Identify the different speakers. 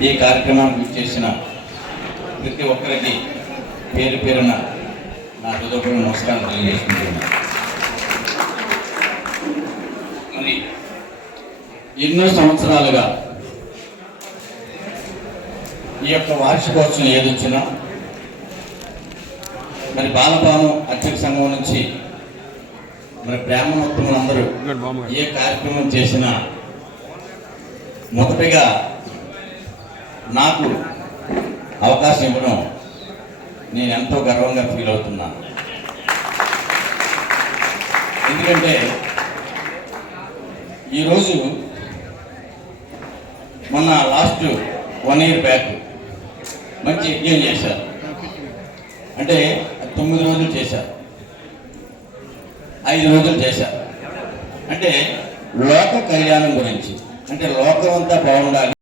Speaker 1: ఈ కార్యక్రమానికి చేసిన ప్రతి ఒక్కరికి పేరు పేరున నా హృదయపూర్వక నమస్కారం తెలియజేసుకుంటున్నాను మరి ఎన్నో సంవత్సరాలుగా ఈ యొక్క వార్షికోత్సవం ఏదొచ్చినా మరి బాలభవనం అర్చక సంఘం నుంచి మరి బ్రాహ్మణోత్తములు అందరూ ఏ కార్యక్రమం చేసినా మొదటగా నాకు అవకాశం ఇవ్వడం నేను ఎంతో గర్వంగా ఫీల్ అవుతున్నాను ఎందుకంటే ఈరోజు మొన్న లాస్ట్ వన్ ఇయర్ బ్యాక్ మంచి యజ్ఞం చేశారు. అంటే తొమ్మిది రోజులు చేశారు. ఐదు రోజులు చేశారు. అంటే లోక కళ్యాణం గురించి అంటే లోకం అంతా బాగుండాలి.